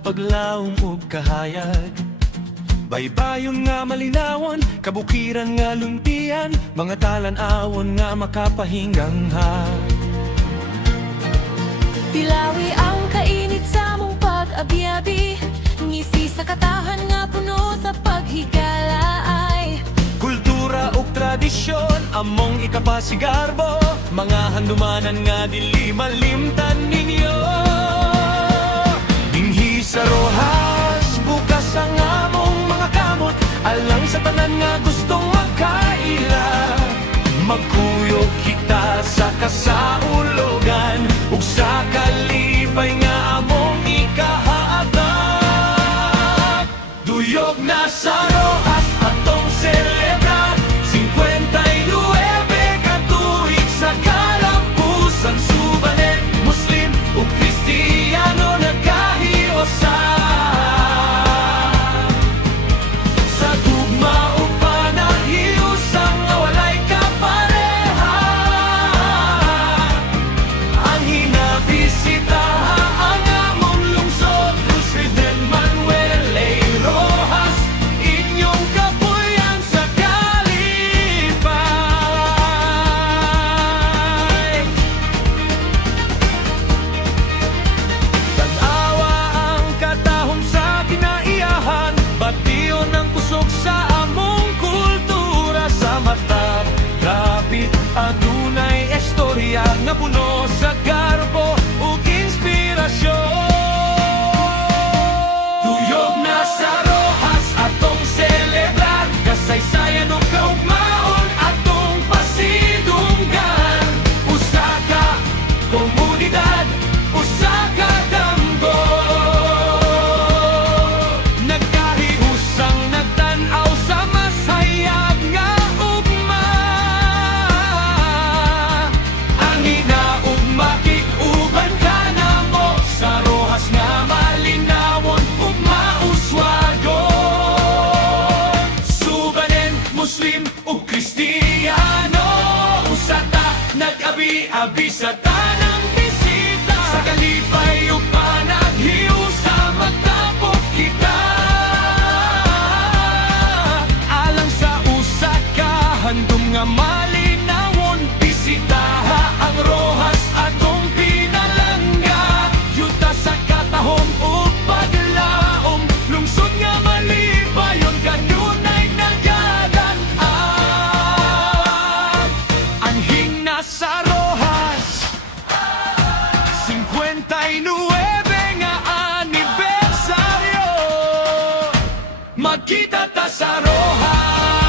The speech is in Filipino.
paglaom ug kahayag. Baybayon nga malinawon, kabukiran nga lumpian, mga talan-awon nga makapahinggang ha. Tilawi ang kainit sa mong pag-abi-abi, ngisi sa katahan nga puno sa paghigalaay. Kultura ug tradisyon, among ikapasigarbo, mga handumanan nga dili malimtan ninyo. Dinhi sa Rojas, bukas ang among mga kamot, alang sa tanan nga gustong magkaila. Magkuyog kita sa kasaulogan, ug sa kalipay nga among ikahaatag. Duyog na sa Rojas atong celebrar 59 katuig sa kalampusan. Subanen, Muslim ug Kristiyano nagkahiusan. Sa tugma ug panahiusan nga walay kapareha, ang hinabisita ang among lungsod. President Manuel A. Rojas, inyong kapuyan sa kalipay. Tag-awa ang katahom sa kinaiyahan, bation ang kusog sa among kultura. Sa mata, rapid, adunay istorya nga puno sa garbo ug inspirasyon. Tuyog na sa Rojas atong celebrar, kasaysayan ug kaugmaon atong pasidunggan. Usa ka komunidad, usa ka damgo, nagkahiusang nagtan-aw sa masayag nga ugma. Ang hinaug makig-uban ka na mo sa Rojas nga malinawon ug mauswagon. Subanen, Muslim ug Kristiyano, usa ta nag-abi-abi sa tanang bisita. Sa kalipay ug panaghiusa magtapok kita, alang sa usa ka handom nga malinawon. Bisitaha ang Rojas atong pinalangga, yuta sa katahom ug paglaom, lungsod nga malipayon kanunay nagadan-an. Anhing na sa Rojas, 59 nga anibersaryo, magkita ta sa Rojas.